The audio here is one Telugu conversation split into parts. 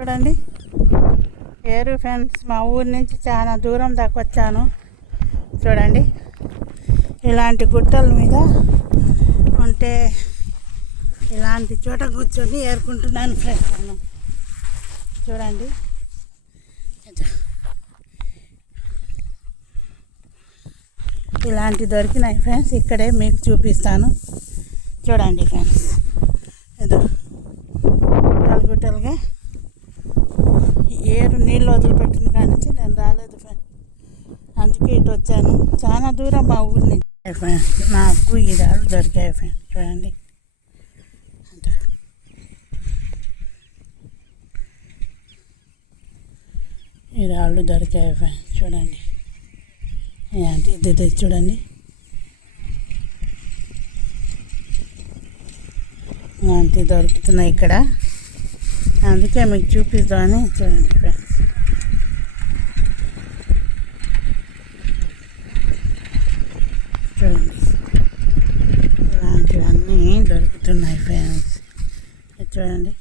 చూడండి ఏరు ఫ్రెండ్స్, మా ఊరి నుంచి చాలా దూరం దాకా వచ్చాను. చూడండి ఇలాంటి గుట్టల మీద ఉంటే ఇలాంటి చోట కూర్చొని ఏరుకుంటున్నాను ఫ్రెండ్స్. నేను చూడండి ఇలాంటి దొరికినాయి ఫ్రెండ్స్. ఇక్కడే మీకు చూపిస్తాను. చూడండి ఫ్రెండ్స్, ఏదో గుట్టలుగా ఏరు నీళ్ళు వదిలిపెట్టిన కాడి నుంచి నేను రాలేదు ఫ్రెండ్స్. అందుకే ఇటు వచ్చాను. చాలా దూరం మా ఊరి నుంచి ఫ్రెండ్స్. నాకు ఈ రాళ్ళు దొరికాయి ఫ్రెండ్స్. చూడండి ఈ రాళ్ళు దొరికాయి ఫ్రెండ్స్. చూడండి ఏంటి ఇది చూడండి. ఇలాంటివి దొరుకుతున్నాయి ఇక్కడ, అందుకే మీకు చూపిద్దామని. చూడండి ఫ్రెండ్స్, చూడండి ఇలాంటివన్నీ దొరుకుతున్నాయి ఫ్రెండ్స్. చూడండి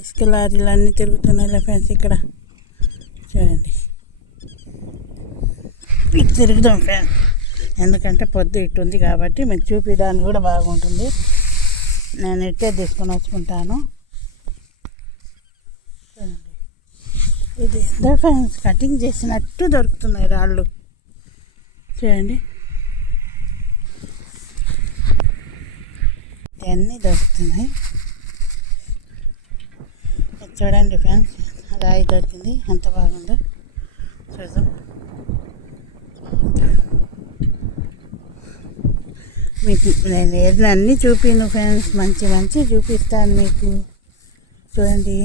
ఇసుక లారీలు అన్నీ తిరుగుతున్నాయి ఫ్రెండ్స్ ఇక్కడ. చూడండి ఇటు తిరుగుదాం ఫ్రెండ్స్, ఎందుకంటే పొద్దు ఇటు ఉంది కాబట్టి మీకు చూపించడానికి కూడా బాగుంటుంది. నేను ఇట్టే తీసుకొని వచ్చుకుంటాను. చూడండి ఇది ఎంత ఫ్రెండ్స్, కటింగ్ చేసినట్టు దొరుకుతున్నాయి రాళ్ళు. చూడండి ఇవన్నీ దొరుకుతున్నాయి. చూడండి ఫ్రెండ్స్, రాయి దొరికింది, ఎంత బాగుందో చూద్దాం. మీకు నేను ఏదైనా అన్నీ చూపిను ఫ్రెండ్స్, మంచి మంచి చూపిస్తాను మీకు. చూడండి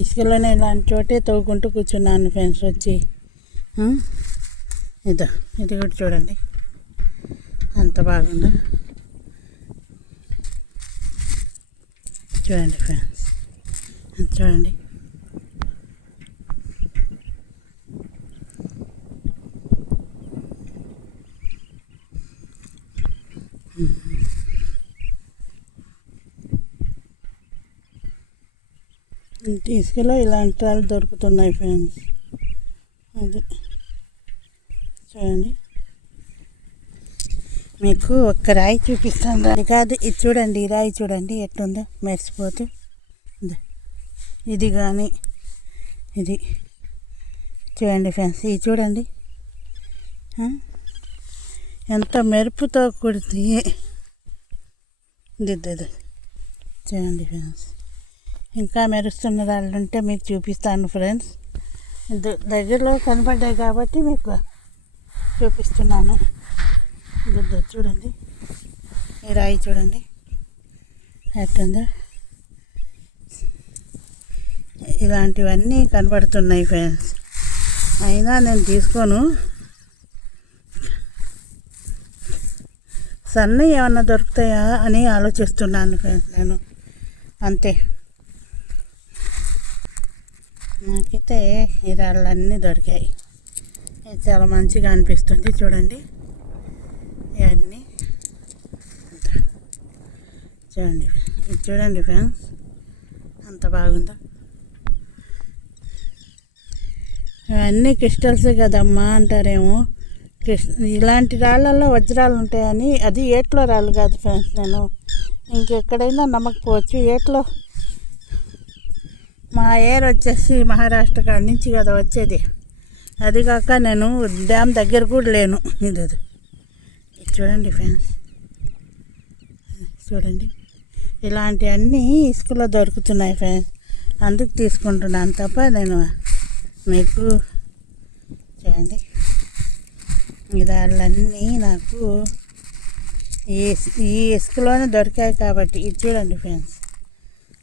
ఇసుకలోనే ఇలాంటి చోటే తవ్వుకుంటూ కూర్చున్నాను ఫ్రెండ్స్ వచ్చి. ఇది కూడా చూడండి అంత బాగుందో. చూడండి ఫ్రెండ్స్, చూడండి ఇసుకలో ఇలాంటి రాళ్ళు దొరుకుతున్నాయి ఫ్రెండ్స్. అది చూడండి, మీకు ఒక్క రాయి చూపిస్తాను. రాయి కాదు ఇది చూడండి, ఈ రాయి చూడండి ఎట్లుందో మెరిసిపోతూ. ఇది కానీ ఇది చూడండి ఫ్రెండ్స్, ఇది చూడండి ఎంత మెరుపుతో కూడితే. ఇది చూడండి ఫ్రెండ్స్, ఇంకా మెరుస్తున్న రాళ్ళు ఉంటే మీకు చూపిస్తాను ఫ్రెండ్స్. దగ్గరలో కనపడ్డాయి కాబట్టి మీకు చూపిస్తున్నాను. చూడండి ఈ రాయి చూడండి ఎట్టుందో. ఇలాంటివన్నీ కనపడుతున్నాయి ఫ్రెండ్స్, అయినా నేను తీసుకోను. సన్న ఏమన్నా దొరుకుతాయా అని ఆలోచిస్తున్నాను ఫ్రెండ్స్ నేను, అంతే. నాకైతే ఈ రాళ్ళన్నీ దొరికాయి. ఇది చాలా మంచిగా అనిపిస్తుంది. చూడండి ఇవన్నీ చూడండి, ఇది చూడండి ఫ్రెండ్స్ అంత బాగుందో. ఇవన్నీ క్రిస్టల్స్ కదమ్మా అంటారేమో. ఇలాంటి రాళ్ళల్లో వజ్రాలు ఉంటాయని. అది ఏట్లో రాళ్ళు కాదు ఫ్రెండ్స్. నేను ఇంకెక్కడైనా నమ్మకపోవచ్చు. ఏట్లో మా ఏర్ వచ్చేసి మహారాష్ట్ర కాడి నుంచి కదా వచ్చేది. అది కాక నేను డ్యామ్ దగ్గర కూడా లేను. ఇది చూడండి ఫ్రెండ్స్, చూడండి ఇలాంటివన్నీ ఇసుకలో దొరుకుతున్నాయి ఫ్రెండ్స్. అందుకు తీసుకుంటున్నాను తప్ప నేను మీకు. చూడండి ఈ రాళ్ళన్నీ నాకు ఈ ఇసుకలోనే దొరికాయి కాబట్టి. ఇది చూడండి ఫ్రెండ్స్,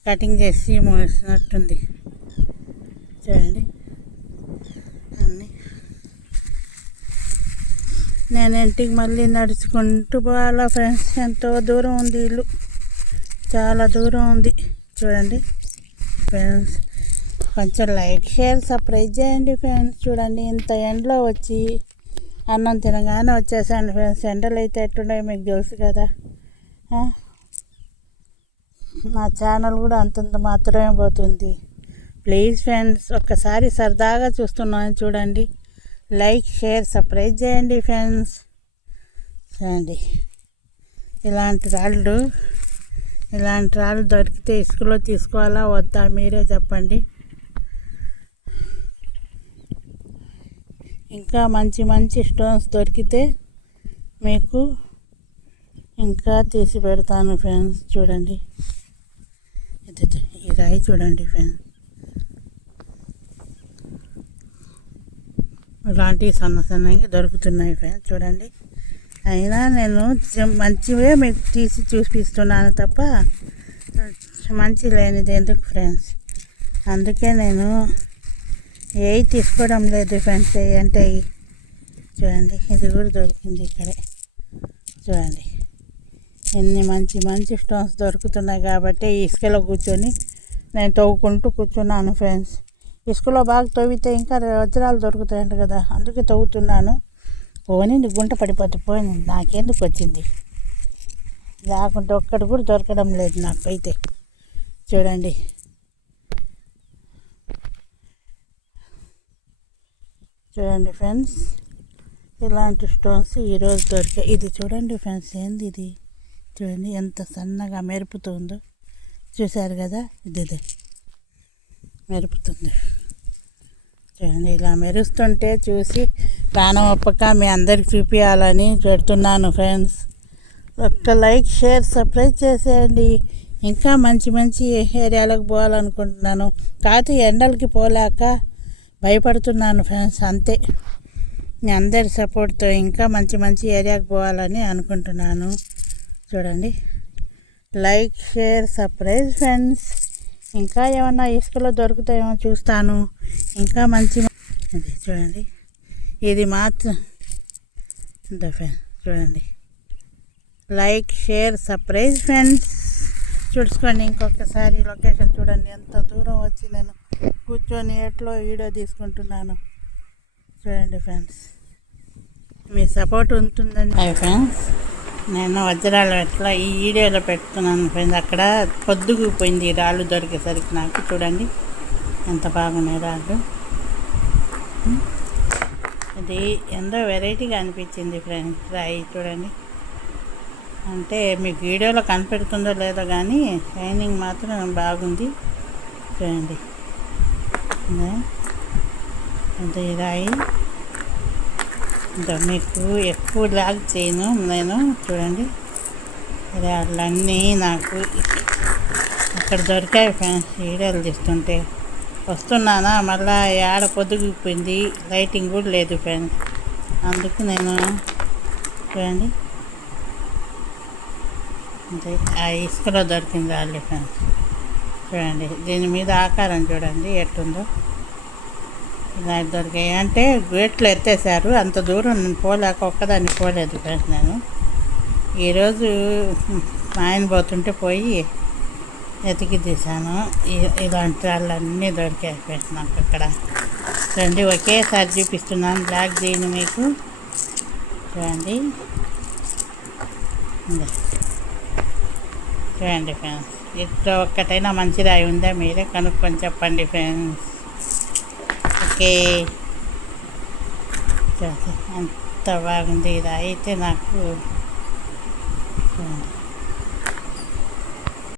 కటింగ్ చేసి మోసినట్టుంది. చూడండి నేను ఇంటికి మళ్ళీ నడుచుకుంటూ పోవాలా ఫ్రెండ్స్. ఎంతో దూరం ఉంది ఇల్లు, చాలా దూరం ఉంది. చూడండి ఫ్రెండ్స్, కొంచెం లైక్ షేర్ సబ్స్క్రైబ్ చేయండి ఫ్రెండ్స్. చూడండి ఇంత ఎండలో వచ్చి అన్నం తినగానే వచ్చేసాను ఫ్రెండ్స్. ఎండలు అయితే ఎట్టున్నాయో మీకు తెలుసు కదా. నా ఛానల్ కూడా అంతంత మాత్రమే పోతుంది. ప్లీజ్ ఫ్రెండ్స్, ఒక్కసారి సరదాగా చూస్తున్నాను చూడండి. లైక్ షేర్ సబ్స్క్రైబ్ చేయండి ఫ్రెండ్స్. చూడండి ఇలాంటి రాళ్ళు దొరికితే ఇసుకలో తీసుకోవాలా వద్దా మీరే చెప్పండి. ఇంకా మంచి మంచి స్టోన్స్ దొరికితే మీకు ఇంకా తీసి పెడతాను ఫ్రెండ్స్. చూడండి ఈ రాయి చూడండి ఫ్రెండ్స్, ఇలాంటివి సన్నగా దొరుకుతున్నాయి ఫ్రెండ్స్. చూడండి, అయినా నేను మంచివే మీకు తీసి చూపిస్తున్నాను తప్ప మంచి లేనిది ఎందుకు ఫ్రెండ్స్. అందుకే నేను ఏవి తీసుకోవడం లేదు ఫ్రెండ్స్. అంటే చూడండి, ఇది కూడా దొరికింది ఇక్కడే. చూడండి ఎన్ని మంచి మంచి స్టోన్స్ దొరుకుతున్నాయి కాబట్టి ఇసుకలో కూర్చొని నేను తవ్వుకుంటూ కూర్చున్నాను ఫ్రెండ్స్. ఇసుకలో బాగా తవ్వితే ఇంకా వజ్రాలు దొరుకుతాయంట కదా, అందుకే తవ్వుతున్నాను. పోనీ గుంట పడిపోయింది, నాకెందుకు వచ్చింది. లేకుంటే ఒక్కటి కూడా దొరకడం లేదు నాకైతే. చూడండి ఫ్రెండ్స్, ఇలాంటి స్టోన్స్ ఈరోజు దొరికాయి. ఇది చూడండి ఫ్రెండ్స్, ఏంది ఇది చూడండి ఎంత సన్నగా మెరుపుతుందో. చూశారు కదా, ఇది మెరుపుతుంది చూడండి. ఇలా మెరుస్తుంటే చూసి ప్రాణం ఒప్పక మీ అందరికి చూపించాలని పెడుతున్నాను ఫ్రెండ్స్. ఒక్క లైక్ షేర్ సబ్స్క్రైబ్ చేసేయండి. ఇంకా మంచి మంచి ఏరియాలకు పోవాలనుకుంటున్నాను, కాకపోతే ఎండలకి పోలేక భయపడుతున్నాను ఫ్రెండ్స్. అంతే, మీ అందరి సపోర్ట్తో ఇంకా మంచి మంచి ఏరియాకి పోవాలని అనుకుంటున్నాను. చూడండి లైక్ షేర్ సబ్స్క్రైబ్ ఫ్రెండ్స్. ఇంకా ఏమన్నా ఇసుకలో దొరుకుతాయేమో చూస్తాను. ఇంకా మంచి అది చూడండి, ఇది మాత్రం ఫ్రెండ్స్. చూడండి లైక్ షేర్ సబ్స్క్రైబ్ ఫ్రెండ్స్. చూసుకోండి ఇంకొకసారి లొకేషన్ చూడండి, ఎంత దూరం వచ్చి నేను కూర్చొని ఎట్లో వీడియో తీసుకుంటున్నాను. చూడండి ఫ్రెండ్స్, మీ సపోర్ట్ ఉంటుందని ఫ్రెండ్స్ నేను వజ్రాలు ఎట్లా ఈ వీడియోలో పెడుతున్నాను ఫ్రెండ్స్. అక్కడ పొద్దుగుపోయింది రాళ్ళు దొరికేసరికి నాకు. చూడండి ఎంత బాగున్నాయి రాళ్ళు. ఇది ఎంతో వెరైటీగా అనిపించింది ఫ్రెండ్స్ రాయి. చూడండి, అంటే మీకు వీడియోలో కనిపెడుతుందో లేదో కానీ షైనింగ్ మాత్రం బాగుంది. చూడండి అంటే ఈ రాయి ఇంకా మీకు ఎక్కువ లాగ్ చేయను నేను. చూడండి రాళ్ళన్నీ నాకు అక్కడ దొరికాయి ఫ్రెండ్స్. వీడియోలు తీస్తుంటే వస్తున్నానా, మళ్ళీ ఆడ పొద్దుగుపోయింది, లైటింగ్ కూడా లేదు ఫ్రెండ్స్. అందుకు నేను చూడండి అంటే ఆ ఇసుకలో దొరికింది రాళ్ళు ఫ్రెండ్స్. చూడండి దీని మీద ఆకారం చూడండి ఎట్టుందో. ఇలా దొరికాయి అంటే గేట్లు ఎత్తేసారు, అంత దూరం నేను పోలేక ఒక్కదాన్ని పోలేదు ఫ్రెండ్స్. నేను ఈరోజు మా ఆయన పోతుంటే పోయి ఎతికి తీసాను. ఇలాంటి వాళ్ళన్నీ దొరికాయి ఫ్రెండ్స్ నాకు అక్కడ. చూడండి ఒకేసారి చూపిస్తున్నాను, బ్లాక్ చేయను మీకు. చూడండి చూడండి ఫ్రెండ్స్, ఇక్కడ ఒక్కటైనా మంచి రాయి ఉందా మీరే కనుక్కొని చెప్పండి ఫ్రెండ్స్. ఓకే, ఎంత బాగుంది ఇది అయితే నాకు.